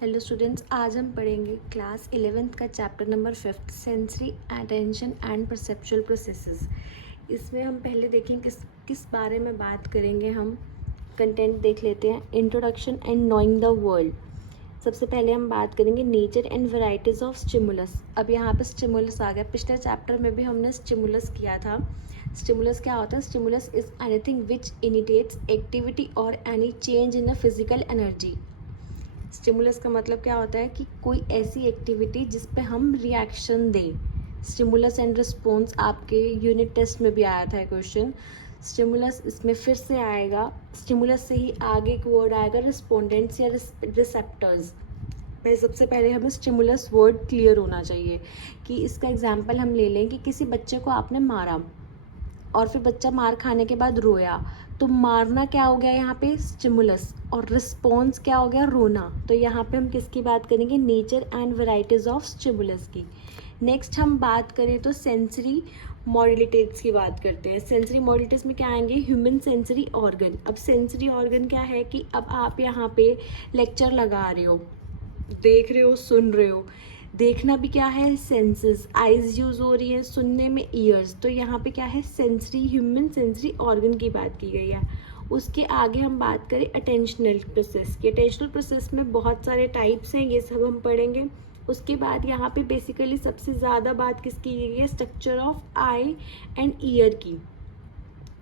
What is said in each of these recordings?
Hello students, आज हम पढ़ेंगे क्लास 11th का chapter number 5 sensory attention and perceptual processes. इसमें हम पहले देखें किस बारे में बात करेंगे। हम कंटेंट देख लेते हैं। Introduction and knowing the world. सबसे पहले हम बात करेंगे nature and varieties of stimulus. अब यहाँ पे स्टिमुलस आ गया। पिछले चैप्टर में भी हमने स्टिमुलस किया था। स्टिमुलस क्या होता है? Stimulus is anything which initiates activity or any change in a physical energy. Stimulus का मतलब क्या होता है कि कोई ऐसी एक्टिविटी जिस पे हम रिएक्शन दें। स्टिमुलस एंड रिस्पॉन्स आपके यूनिट टेस्ट में भी आया था क्वेश्चन। स्टिमुलस इसमें फिर से आएगा। स्टिमुलस से ही आगे एक वर्ड आएगा रिस्पोंडेंट्स या रिसेप्टर्स। सबसे पहले हमें स्टिमुलस वर्ड क्लियर होना चाहिए कि इसका एग्जाम्पल हम ले लें कि किसी बच्चे को आपने मारा और फिर बच्चा मार खाने के बाद रोया, तो मारना क्या हो गया यहाँ पे? स्टिमुलस। और रिस्पॉन्स क्या हो गया? रोना। तो यहाँ पे हम किसकी बात करेंगे? Nature and varieties of stimulus की। नेक्स्ट हम बात करें तो सेंसरी मॉडलिटीज़ की बात करते हैं। सेंसरी मॉडलिटीज़ में क्या आएंगे? Human sensory organ. अब सेंसरी ऑर्गन क्या है कि अब आप यहाँ पे लेक्चर लगा रहे हो, देख रहे हो, सुन रहे हो। देखना भी क्या है? सेंसेस। आइज यूज़ हो रही है, सुनने में ईयर्स। तो यहाँ पे क्या है? सेंसरी, ह्यूमन सेंसरी ऑर्गन की बात की गई है। उसके आगे हम बात करें अटेंशनल प्रोसेस की। अटेंशनल प्रोसेस में बहुत सारे टाइप्स हैं, ये सब हम पढ़ेंगे। उसके बाद यहाँ पे बेसिकली सबसे ज़्यादा बात किसकी गई है? Structure of I and year की।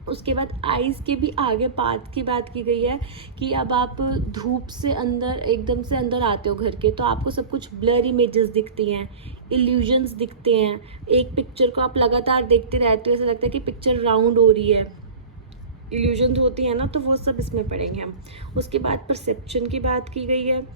उसके बाद आइज़ के भी आगे पार्ट की बात की गई है कि अब आप धूप से अंदर एकदम से अंदर आते हो घर के, तो आपको सब कुछ ब्लर इमेजेस दिखती हैं, इल्यूजन्स दिखते हैं। एक पिक्चर को आप लगातार देखते रहते हो, ऐसा लगता है कि पिक्चर राउंड हो रही है, इल्यूजन्स होती है ना, तो वो सब इसमें पढ़ेंगे हम। उसके बाद परसेप्शन की बात की गई है,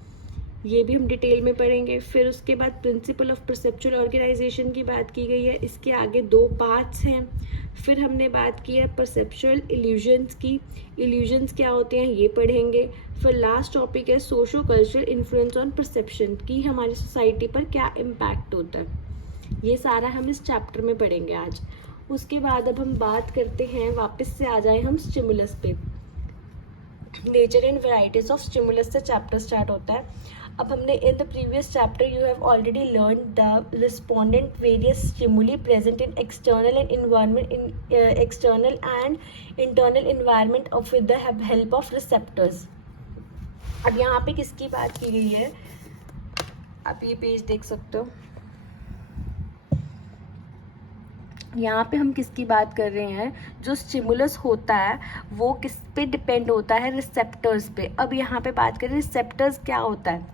ये भी हम डिटेल में पढ़ेंगे। फिर उसके बाद प्रिंसिपल ऑफ परसेप्चुअल ऑर्गेनाइजेशन की बात की गई है, इसके आगे 2 पार्ट्स हैं। फिर हमने बात की है परसेप्चुअल इल्यूजन्स की। इल्यूजन्स क्या होते हैं ये पढ़ेंगे। फिर लास्ट टॉपिक है socio cultural influence on perception की, हमारी सोसाइटी पर क्या इम्पैक्ट होता है। ये सारा हम इस चैप्टर में पढ़ेंगे आज। उसके बाद अब हम बात करते हैं, वापस से आ जाए हम स्टिमुलस पे। Nature and varieties of stimulus से चैप्टर स्टार्ट होता है। अब हमने in the previous chapter you have already learn the respondent various stimuli present in external and environment in external and internal environment of with the help of receptors. अब यहाँ पे किसकी बात की गई है? आप ये पेज देख सकते हो। यहाँ पे हम किसकी बात कर रहे हैं? जो स्टिमुलस होता है वो किस पे डिपेंड होता है? रिसेप्टर्स पे। अब यहाँ पे बात करें रिसेप्टर्स क्या होता है?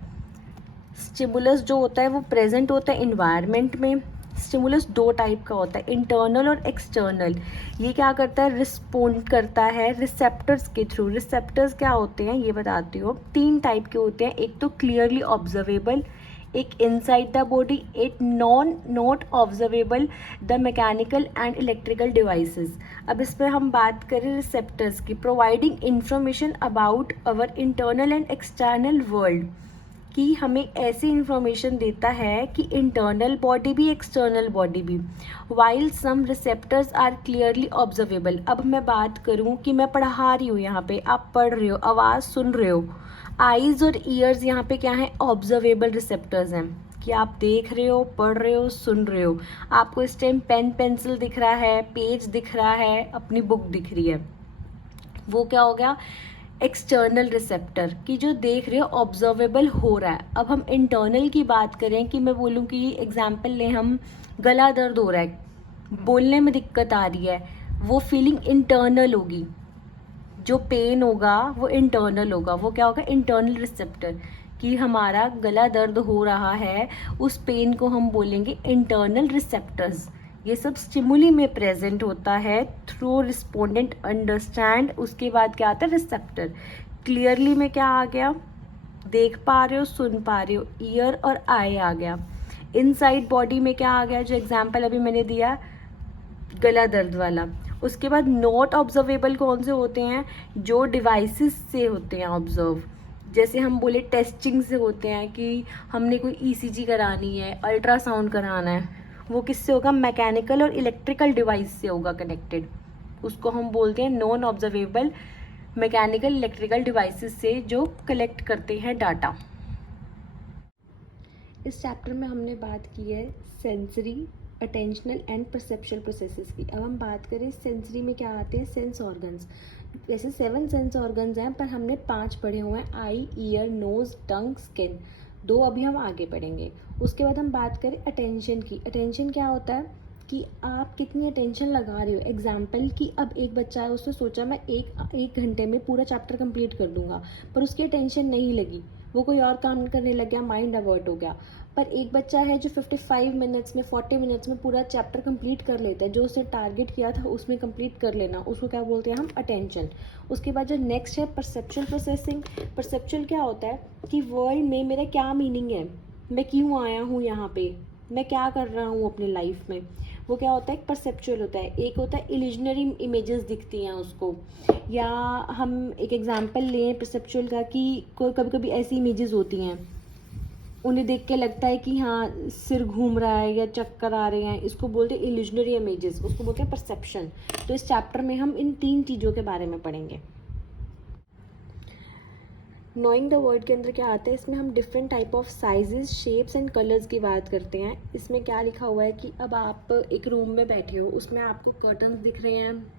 स्टिमुलस जो होता है वो प्रेजेंट होता है इन्वायरमेंट में। स्टिमुलस 2 टाइप का होता है, इंटरनल और एक्सटर्नल। ये क्या करता है? रिस्पोंड करता है रिसेप्टर्स के थ्रू। रिसेप्टर्स क्या होते हैं ये बताती हूँ। 3 टाइप के होते हैं। एक तो क्लियरली ऑब्जर्वेबल, एक इनसाइड द बॉडी, एक not observable the mechanical and electrical devices. अब इस पर हम बात करें रिसेप्टर्स की। Providing information about our internal and external world, कि हमें ऐसी इंफॉर्मेशन देता है कि इंटरनल बॉडी भी एक्सटर्नल बॉडी भी। While some receptors are clearly observable. अब मैं बात करूं कि मैं पढ़ा रही हूँ, यहाँ पे आप पढ़ रहे हो, आवाज़ सुन रहे हो। आईज और ईयर्स यहाँ पे क्या है? ऑब्जर्वेबल रिसेप्टर्स हैं, कि आप देख रहे हो, पढ़ रहे हो, सुन रहे हो। आपको इस टाइम पेन पेंसिल दिख रहा है, पेज दिख रहा है, अपनी बुक दिख रही है, वो क्या हो गया? एक्सटर्नल रिसेप्टर, कि जो देख रहे हो ऑब्जर्वेबल हो रहा है। अब हम इंटरनल की बात करें, कि मैं बोलूँ कि एग्जाम्पल लें हम, गला दर्द हो रहा है, बोलने में दिक्कत आ रही है, वो फीलिंग इंटरनल होगी। जो पेन होगा वो इंटरनल होगा। वो क्या होगा? इंटरनल रिसेप्टर, कि हमारा गला दर्द हो रहा है, उस पेन को हम बोलेंगे इंटरनल रिसेप्टर्स। ये सब स्टिमुली में प्रेजेंट होता है थ्रू रिस्पोंडेंट अंडरस्टैंड। उसके बाद क्या आता है? रिसेप्टर। क्लियरली में क्या आ गया? देख पा रहे हो, सुन पा रहे हो, ईयर और आई आ गया। इनसाइड बॉडी में क्या आ गया? जो एग्जाम्पल अभी मैंने दिया गला दर्द वाला। उसके बाद नॉट ऑब्जर्वेबल कौन से होते हैं? जो डिवाइसेस से होते हैं ऑब्जर्व। जैसे हम बोले टेस्टिंग से होते हैं, कि हमने कोई ईसीजी करानी है, अल्ट्रासाउंड कराना है, वो किससे होगा? मैकेनिकल और इलेक्ट्रिकल डिवाइस से होगा कनेक्टेड। उसको हम बोलते हैं non observable mechanical electrical devices से, जो कलेक्ट करते हैं डाटा। इस चैप्टर में हमने बात की है sensory, attentional and perceptual processes की। अब हम बात करें सेंसरी में क्या आते हैं, सेंस ऑर्गन्स। वैसे 7 सेंस ऑर्गन्स हैं पर हमने 5 पढ़े हुए हैं, आई, ईयर, नोज, टंग, स्किन। 2 अभी हम आगे पढ़ेंगे। उसके बाद हम बात करें अटेंशन की। अटेंशन क्या होता है कि आप कितनी अटेंशन लगा रहे हो। एग्जाम्पल कि अब एक बच्चा है, उसने सोचा मैं एक घंटे में पूरा चैप्टर कंप्लीट कर दूंगा, पर उसकी अटेंशन नहीं लगी, वो कोई और काम करने लग गया, माइंड अवर्ट हो गया। पर एक बच्चा है जो 55 मिनट्स में, 40 मिनट्स में पूरा चैप्टर कंप्लीट कर लेता है, जो उसने टारगेट किया था उसमें कंप्लीट कर लेना, उसको क्या बोलते हैं हम, अटेंशन। उसके बाद जो नेक्स्ट है परसेप्चुअल प्रोसेसिंग। परसेप्चुअल क्या होता है कि वर्ल्ड में मेरा क्या मीनिंग है, मैं क्यों आया हूँ यहाँ पे, मैं क्या कर रहा हूँ अपनी लाइफ में, वो क्या होता है, एक परसेप्चुअल होता है। एक होता है इल्यूजनरी इमेजेस दिखती हैं उसको, या हम एक एग्जांपल लें परसेप्चुअल का कि कोई कभी कभी ऐसी इमेजेस होती हैं, उन्हें देख के लगता है कि हाँ सिर घूम रहा है या चक्कर आ रहे हैं, इसको बोलते हैं इल्यूजनरी इमेजेस, उसको बोलते हैं परसेप्शन। तो इस चैप्टर में हम इन 3 चीज़ों के बारे में पढ़ेंगे। नोइंग द वर्ड के अंदर क्या आता है, इसमें हम different type of sizes, shapes and colours की बात करते हैं। इसमें क्या लिखा हुआ है कि अब आप एक रूम में बैठे हो, उसमें आपको कर्टन्स दिख रहे हैं,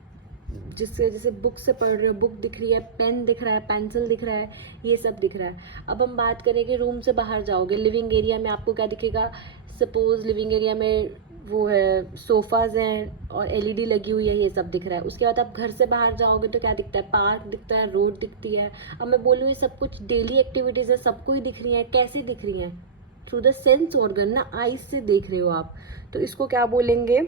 जिससे जैसे बुक से पढ़ रहे हो, बुक दिख रही है, पेन दिख रहा है, पेंसिल दिख रहा है, ये सब दिख रहा है। अब हम बात करें कि रूम से बाहर जाओगे, लिविंग एरिया में आपको क्या दिखेगा, सपोज लिविंग एरिया में वो है सोफ़ाज़ हैं और एलईडी लगी हुई है, ये सब दिख रहा है। उसके बाद आप घर से बाहर जाओगे तो क्या दिखता है, पार्क दिखता है, रोड दिखती है। अब मैं बोलूँ ये सब कुछ डेली एक्टिविटीज़ है, सबको ही दिख रही हैं, कैसे दिख रही हैं, थ्रू द सेंस ऑर्गन ना, आईज से देख रहे हो आप, तो इसको क्या बोलेंगे,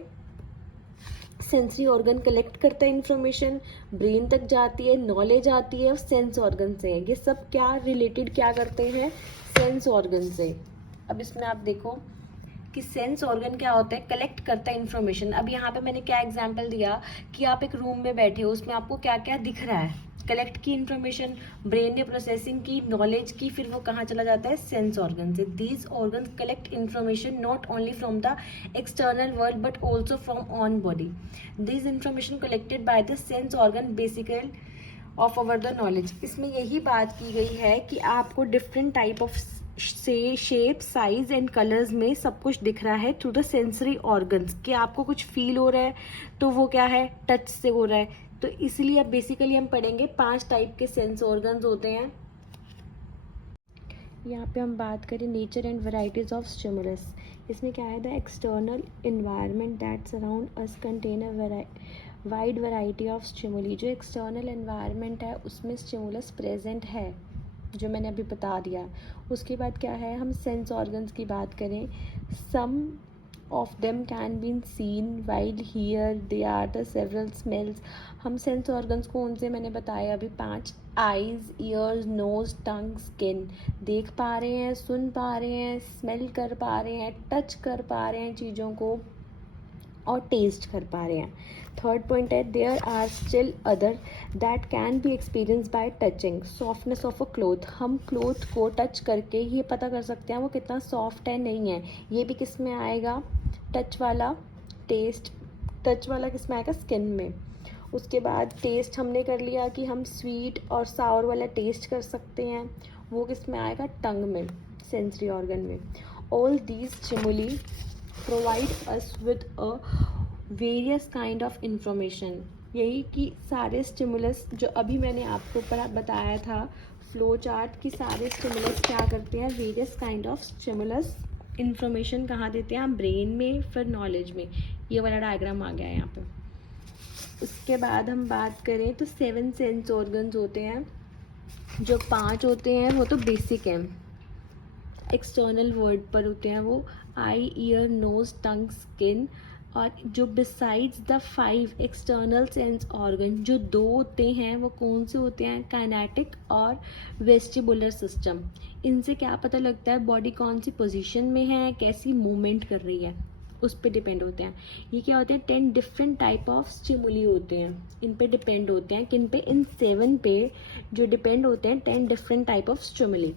सेंसरी ऑर्गन कलेक्ट करता है इन्फॉर्मेशन, ब्रेन तक जाती है, नॉलेज आती है और सेंस ऑर्गन से है। ये सब क्या रिलेटेड क्या करते हैं, सेंस ऑर्गन से। अब इसमें आप देखो कि सेंस ऑर्गन क्या होता है, कलेक्ट करता है इन्फॉर्मेशन। अब यहाँ पे मैंने क्या एग्जांपल दिया कि आप एक रूम में बैठे हो, उसमें आपको क्या क्या दिख रहा है, कलेक्ट की इन्फॉर्मेशन, ब्रेन ने प्रोसेसिंग की, नॉलेज की, फिर वो कहाँ चला जाता है, सेंस ऑर्गन से। These organ collect information not only from the external world but also from on body. These information collected by the sense organ basically of our the knowledge. इसमें यही बात की गई है कि आपको डिफरेंट टाइप ऑफ से शेप, साइज एंड कलर्स में सब कुछ दिख रहा है थ्रू द सेंसरी ऑर्गन्स, कि आपको कुछ फील हो रहा है तो वो क्या है, टच से हो रहा है। तो इसलिए अब बेसिकली हम पढ़ेंगे 5 टाइप के सेंस ऑर्गन्स होते हैं। यहाँ पे हम बात करें nature and varieties of stimulus. इसमें क्या है, the external environment that surround us contain a wide variety of stimuli. जो एक्सटर्नल इन्वायरमेंट है उसमें स्टिमुलस प्रेजेंट है, जो मैंने अभी बता दिया। उसके बाद क्या है, हम सेंस ऑर्गन्स की बात करें, some of them can been seen while here, they are the several smells. हम सेंस ऑर्गन्स को उनसे मैंने बताया अभी 5, eyes, ears, nose, tongue, skin. देख पा रहे हैं, सुन पा रहे हैं, स्मेल कर पा रहे हैं, टच कर पा रहे हैं चीज़ों को और टेस्ट कर पा रहे हैं। थर्ड पॉइंट है, there are still other that can be experience by touching. Softness of a cloth, हम क्लोथ को टच करके ये पता कर सकते हैं वो कितना सॉफ्ट है, नहीं है। ये भी किस में आएगा, टच वाला। टेस्ट, टच वाला किस में आएगा, स्किन में। उसके बाद टेस्ट हमने कर लिया कि हम स्वीट और सावर वाला टेस्ट कर सकते हैं, वो किस में आएगा, टंग में, सेंसरी ऑर्गन में। All these stimuli provide us with a various kind of information. यही कि सारे स्टिमुलस जो अभी मैंने आपको बताया था फ्लो चार्ट की, सारे स्टिमुलस क्या करते हैं, various kind of stimulus information कहाँ देते हैं, ब्रेन में, फिर नॉलेज में। ये वाला डायग्राम आ गया है यहाँ पे। उसके बाद हम बात करें तो 7 सेंस ऑर्गन्स होते हैं। जो 5 होते हैं वो तो बेसिक हैं, एक्सटर्नल वर्ड पर होते हैं वो, आई, ईयर, नोज, टंग, स्किन। और जो besides the 5 external sense organ, जो 2 होते हैं वो कौन से होते हैं, काइनेटिक और वेस्टिबुलर सिस्टम। इनसे क्या पता लगता है बॉडी कौन सी पोजीशन में है, कैसी मूवमेंट कर रही है, उस पर डिपेंड होते हैं। ये क्या होते हैं, 10 डिफरेंट टाइप ऑफ स्टिमुली होते हैं, इन पे डिपेंड होते हैं। किन पे, इन 7 पे जो डिपेंड होते हैं 10 डिफरेंट टाइप ऑफ स्टिमुली।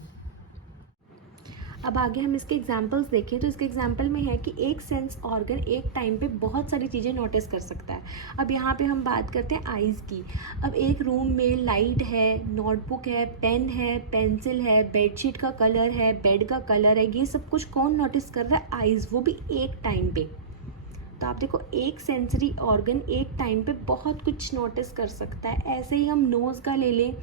अब आगे हम इसके एग्जांपल्स देखें तो इसके एग्जांपल में है कि एक सेंस ऑर्गन एक टाइम पे बहुत सारी चीज़ें नोटिस कर सकता है। अब यहाँ पे हम बात करते हैं आइज़ की। अब एक रूम में लाइट है, नोटबुक है, पेन है, पेंसिल है, बेडशीट का कलर है, बेड का कलर है, ये सब कुछ कौन नोटिस कर रहा है? आइज़, वो भी एक टाइम पे। तो आप देखो एक सेंसरी ऑर्गन एक टाइम पे बहुत कुछ नोटिस कर सकता है। ऐसे ही हम नोज़ का ले लें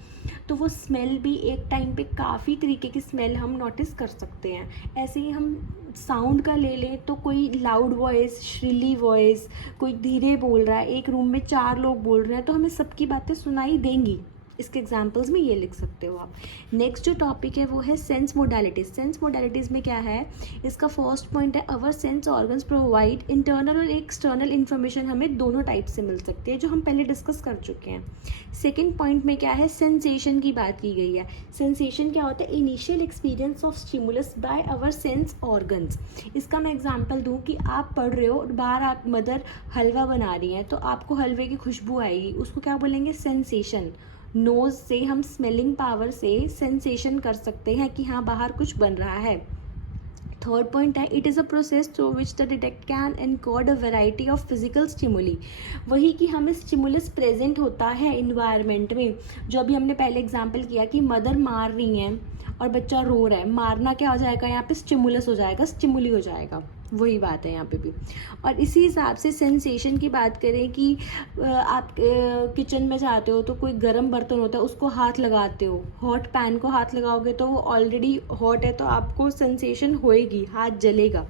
तो वो स्मेल भी एक टाइम पे काफ़ी तरीके की स्मेल हम नोटिस कर सकते हैं। ऐसे ही हम साउंड का ले लें तो कोई लाउड वॉइस, श्रिली वॉइस, कोई धीरे बोल रहा है, एक रूम में 4 लोग बोल रहे हैं तो हमें सबकी बातें सुनाई देंगी। इसके एग्जाम्पल्स में ये लिख सकते हो आप। नेक्स्ट जो टॉपिक है वो है सेंस मोडालिटीज़। सेंस मोडालिटीज़ में क्या है, इसका फर्स्ट पॉइंट है अवर सेंस ऑर्गन्स प्रोवाइड इंटरनल और एक्सटर्नल इन्फॉर्मेशन, हमें दोनों टाइप से मिल सकती है जो हम पहले डिस्कस कर चुके हैं। सेकेंड पॉइंट में क्या है, सेंसेशन की बात की गई है। सेंसेशन क्या होता है, initial experience of stimulus by our sense organs. इसका मैं एग्जांपल दूं कि आप पढ़ रहे हो और बाहर आप मदर हलवा बना रही हैं तो आपको हलवे की खुशबू आएगी, उसको क्या बोलेंगे, सेंसेशन। नोज़ से हम स्मेलिंग पावर से सेंसेशन कर सकते हैं कि हाँ बाहर कुछ बन रहा है। थर्ड पॉइंट है it is a process through which the detect can encode a variety of physical stimuli. वही कि हमें स्टिमुलस प्रेजेंट होता है इन्वायरमेंट में, जो अभी हमने पहले एग्जांपल किया कि मदर मार रही हैं और बच्चा रो रहा है, मारना क्या हो जाएगा यहाँ पे, स्टिमुलस हो जाएगा, स्टिमुली हो जाएगा, वही बात है यहाँ पे भी। और इसी हिसाब से सेंसेशन की बात करें कि आप किचन में जाते हो तो कोई गर्म बर्तन होता है उसको हाथ लगाते हो, हॉट पैन को हाथ लगाओगे तो वो ऑलरेडी हॉट है तो आपको सेंसेशन होएगी, हाथ जलेगा।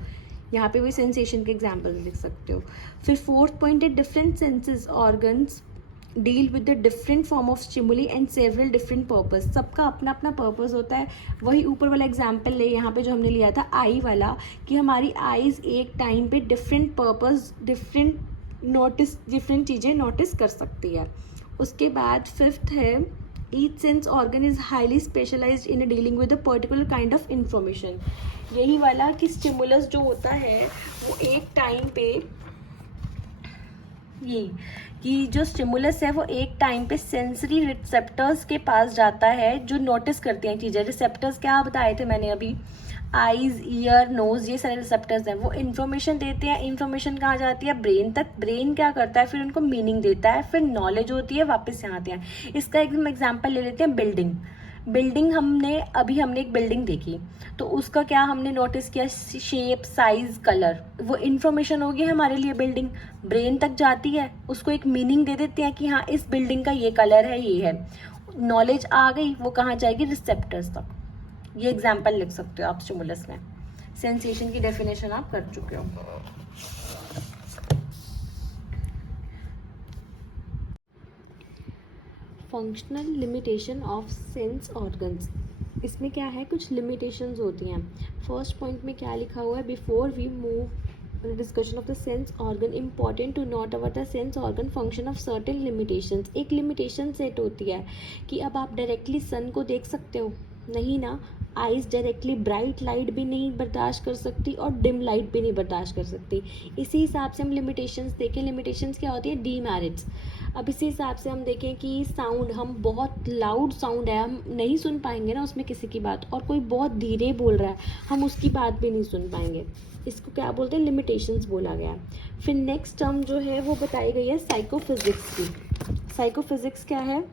यहाँ पे वही सेंसेशन के एग्जाम्पल लिख सकते हो। फिर फोर्थ पॉइंट है different senses organs deal with the different form of stimuli and several different purpose. सबका अपना अपना पर्पस होता है। वही ऊपर वाला एग्जाम्पल ले यहाँ पे जो हमने लिया था आई वाला, कि हमारी आईज एक टाइम पे डिफरेंट पर्पस, डिफरेंट चीज़ें नोटिस कर सकती है। उसके बाद फिफ्थ है each sense organ is highly specialised in dealing with a particular kind of information. यही वाला कि स्टिमुलस जो होता है वो एक टाइम पे, ये कि जो स्टिमुलस है वो एक टाइम पे सेंसरी रिसेप्टर्स के पास जाता है जो नोटिस करती हैं चीज़ें। रिसेप्टर्स क्या बताए थे मैंने अभी, आईज, ईयर, नोज, ये सारे रिसेप्टर्स हैं। वो इन्फॉर्मेशन देते हैं, इन्फॉर्मेशन कहाँ जाती है, ब्रेन तक। ब्रेन क्या करता है, फिर उनको मीनिंग देता है, फिर नॉलेज होती है, वापस यहाँ आते हैं। इसका एकदम एग्जाम्पल ले लेते हैं, बिल्डिंग। हमने एक बिल्डिंग देखी तो उसका क्या हमने नोटिस किया, शेप, साइज, कलर, वो इन्फॉर्मेशन होगी हमारे लिए। बिल्डिंग ब्रेन तक जाती है, उसको एक मीनिंग दे देते हैं कि हाँ इस बिल्डिंग का ये कलर है, ये है। नॉलेज आ गई, वो कहाँ जाएगी, रिसेप्टर्स तक। ये एग्जाम्पल लिख सकते हो आप स्टिमुलस में। सेंसेशन की डेफिनेशन आप कर चुके हो। Functional limitation of sense organs. इसमें क्या है, कुछ लिमिटेशंस होती हैं। फर्स्ट पॉइंट में क्या लिखा हुआ है, before we move discussion of the sense organ important to note our the sense organ function of certain limitations. एक लिमिटेशन सेट होती है कि अब आप डायरेक्टली सन को देख सकते हो, नहीं ना। आइज़ डायरेक्टली ब्राइट लाइट भी नहीं बर्दाश्त कर सकती और डिम लाइट भी नहीं बर्दाश्त कर सकती। इसी हिसाब से हम लिमिटेशंस देखें। लिमिटेशंस क्या होती है, डीमेरिट्स। अब इसी हिसाब से हम देखें कि साउंड, हम बहुत लाउड साउंड है, हम नहीं सुन पाएंगे ना उसमें किसी की बात, और कोई बहुत धीरे बोल रहा है हम उसकी बात भी नहीं सुन पाएंगे। इसको क्या बोलते हैं, लिमिटेशंस बोला गया। फिर नेक्स्ट टर्म जो है वो बताई गई है साइकोफिजिक्स की। साइकोफिजिक्स क्या है,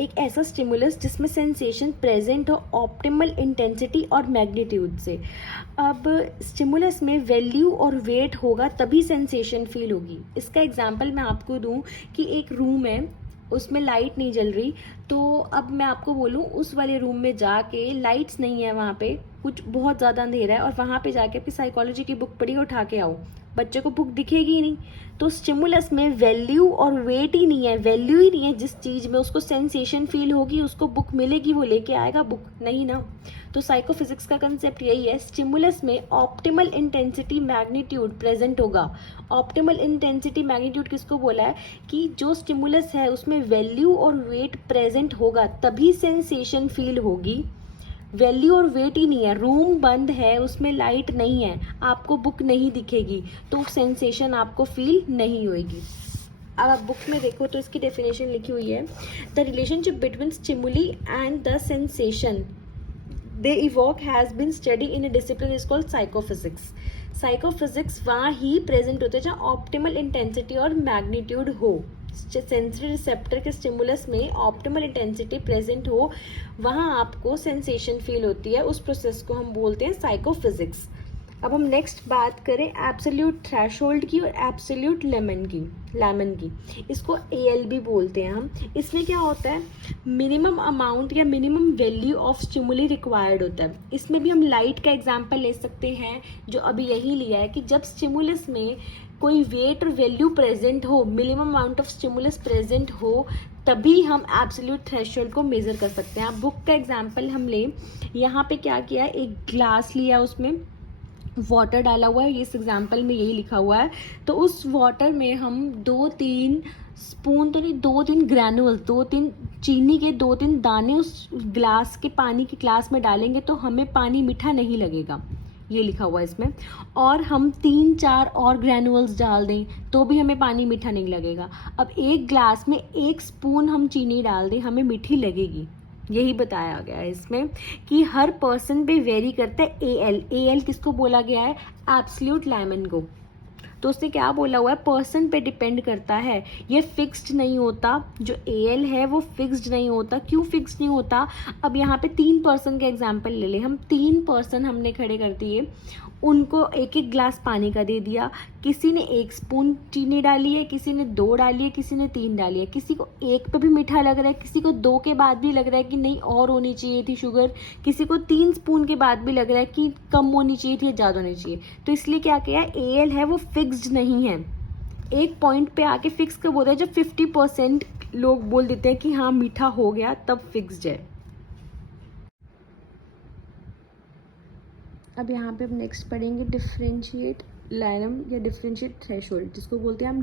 एक ऐसा स्टिमुलस जिसमें सेंसेशन प्रेजेंट हो ऑप्टिमल इंटेंसिटी और मैग्नीट्यूड से। अब स्टिमुलस में वैल्यू और वेट होगा तभी सेंसेशन फील होगी। इसका एग्जांपल मैं आपको दूं कि एक रूम है, उसमें लाइट नहीं जल रही, तो अब मैं आपको बोलूं उस वाले रूम में जाके, लाइट्स नहीं है वहाँ पे, कुछ बहुत ज़्यादा अंधेरा है, और वहाँ पे जाके अपनी साइकोलॉजी की बुक पढ़ी उठा के आओ, बच्चे को बुक दिखेगी ही नहीं। तो स्टिमुलस में वैल्यू और वेट ही नहीं है, वैल्यू ही नहीं है। जिस चीज़ में उसको सेंसेशन फील होगी उसको बुक मिलेगी, वो लेके आएगा बुक, नहीं ना। तो साइकोफिजिक्स का कंसेप्ट यही है, स्टिमुलस में ऑप्टिमल इंटेंसिटी मैग्नीट्यूड प्रेजेंट होगा। ऑप्टिमल इंटेंसिटी मैग्नीट्यूड किसको बोला है, कि जो स्टिमुलस है उसमें वैल्यू और वेट प्रेजेंट होगा तभी सेंसेशन फील होगी। वैल्यू और वेट ही नहीं है, रूम बंद है, उसमें लाइट नहीं है, आपको बुक नहीं दिखेगी, तो सेंसेशन आपको फील नहीं होगी। अब आप बुक में देखो तो इसकी डेफिनेशन लिखी हुई है, the relationship between stimuli and the sensation. they evoke has been studied in a discipline is called psychophysics. Psychophysics वहाँ ही प्रेजेंट होते हैं जहाँ ऑप्टिमल इंटेंसिटी और मैग्नीट्यूड हो, सेंसरी रिसेप्टर के स्टिमुलस में ऑप्टिमल इंटेंसिटी प्रेजेंट हो, वहाँ आपको सेंसेशन फील होती है, उस प्रोसेस को हम बोलते हैं साइकोफिजिक्स। अब हम नेक्स्ट बात करें एब्सोल्यूट थ्रेशोल्ड की और एब्सोल्यूट लेमन की। इसको AL भी बोलते हैं हम। इसमें क्या होता है, मिनिमम अमाउंट या minimum value of stimuli required होता है। इसमें भी हम लाइट का एग्जांपल ले सकते हैं, जो अभी यही लिया है कि जब स्टिमुलस में कोई वेट और वैल्यू प्रेजेंट हो, minimum amount of stimulus present हो, तभी हम एब्सोल्यूट थ्रेशोल्ड को मेजर कर सकते हैं। अब बुक का एग्जांपल हम लें, यहाँ पे क्या किया, एक ग्लास लिया, उसमें वाटर डाला हुआ है, इस एग्जाम्पल में यही लिखा हुआ है। तो उस वाटर में हम 2-3 स्पून तो नहीं, 2-3 ग्रैनुअल, 2-3 चीनी के 2-3 दाने उस ग्लास के पानी के ग्लास में डालेंगे तो हमें पानी मीठा नहीं लगेगा, ये लिखा हुआ है इसमें। और हम 3-4 और ग्रैनुअल्स डाल दें तो भी हमें पानी मीठा नहीं लगेगा। अब एक ग्लास में 1 स्पून हम चीनी डाल दें, हमें मीठी लगेगी। यही बताया गया है इसमें कि हर पर्सन पे वेरी करता है AL किसको बोला गया है, एब्सोल्यूट लेमन को। तो उसने क्या बोला हुआ है, पर्सन पे डिपेंड करता है, ये फिक्स्ड नहीं होता। जो AL है वो फिक्स्ड नहीं होता। क्यों फिक्स्ड नहीं होता, अब यहाँ पे 3 पर्सन का एग्जाम्पल ले लें हम। 3 पर्सन हमने खड़े कर दिए, उनको 1-1 ग्लास पानी का दे दिया। किसी ने 1 स्पून चीनी डाली है, किसी ने 2 डाली है, किसी ने 3 डाली है। किसी को 1 पे भी मीठा लग रहा है, किसी को 2 के बाद भी लग रहा है कि नहीं और होनी चाहिए थी शुगर, किसी को 3 स्पून के बाद भी लग रहा है कि कम होनी चाहिए थी या ज़्यादा होनी चाहिए। तो इसलिए क्या किया, AL है वो फिक्स्ड नहीं है। एक पॉइंट पे आके फिक्स कब होता है, जब 50% लोग बोल देते हैं कि हाँ मीठा हो गया, तब फिक्स्ड है। अब यहाँ पे हम नेक्स्ट पढ़ेंगे डिफरेंशिएट लैनम या डिफरेंशिएट थ्रेशोल्ड, जिसको बोलते हैं हम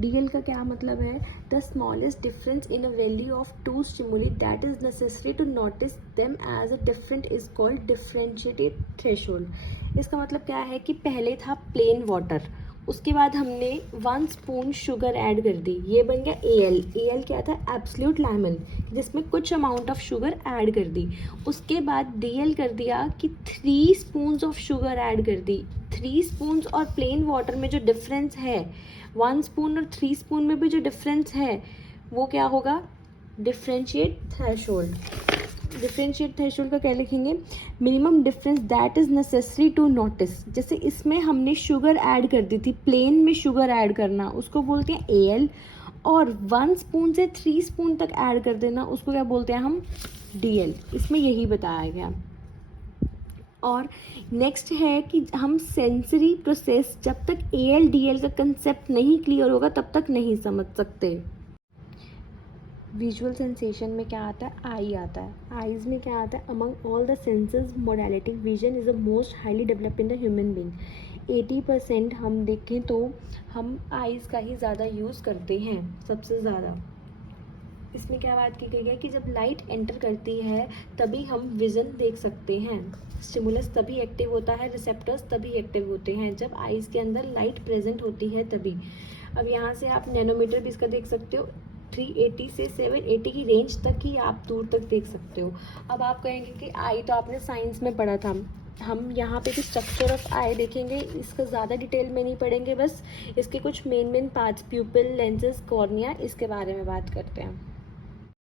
DL का क्या मतलब है, the smallest difference in a value of 2 stimuli that is necessary to notice them as a different is called differentiated threshold. इसका मतलब क्या है कि पहले था प्लेन वाटर, उसके बाद हमने 1 स्पून शुगर ऐड कर दी, ये बन गया AL क्या था, एब्सोल्यूट लेमन, जिसमें कुछ अमाउंट ऑफ शुगर ऐड कर दी। उसके बाद DL कर दिया कि 3 स्पून्स ऑफ शुगर ऐड कर दी। 3 स्पून्स और प्लेन वाटर में जो डिफरेंस है, 1 स्पून और 3 स्पून में भी जो डिफरेंस है, वो क्या होगा, डिफरेंशिएट थ्रेशोल्ड। डिफरेंशिएट थ्रेशोल्ड का क्या लिखेंगे, minimum difference that is necessary to notice. जैसे इसमें हमने शुगर ऐड कर दी थी, प्लेन में शुगर ऐड करना उसको बोलते हैं AL, और 1 स्पून से 3 स्पून तक ऐड कर देना उसको क्या बोलते हैं हम, DL। इसमें यही बताया गया। और नेक्स्ट है कि हम सेंसरी प्रोसेस जब तक AL DL का कंसेप्ट नहीं क्लियर होगा तब तक नहीं समझ सकते। विजुअल सेंसेशन में क्या आता है, आई आता है। आईज में क्या आता है, among all the senses modality vision is the most highly developed in the human being. 80% हम देखें तो हम आईज़ का ही ज़्यादा यूज़ करते हैं, सबसे ज़्यादा। इसमें क्या बात की गई है कि जब लाइट एंटर करती है तभी हम विज़न देख सकते हैं, स्टिमुलस तभी एक्टिव होता है, रिसेप्टर्स तभी एक्टिव होते हैं जब आईज़ के अंदर लाइट प्रेजेंट होती है तभी। अब यहाँ से आप नैनोमीटर भी इसका देख सकते हो, 380 से 780 की रेंज तक ही आप दूर तक देख सकते हो। अब आप कहेंगे कि आई तो आपने साइंस में पढ़ा था, हम यहाँ पे भी स्ट्रक्चर ऑफ आई देखेंगे, इसका ज़्यादा डिटेल में नहीं पढ़ेंगे, बस इसके कुछ मेन पार्ट्स, प्यूपिल, लेंसेज, कॉर्निया, इसके बारे में बात करते हैं।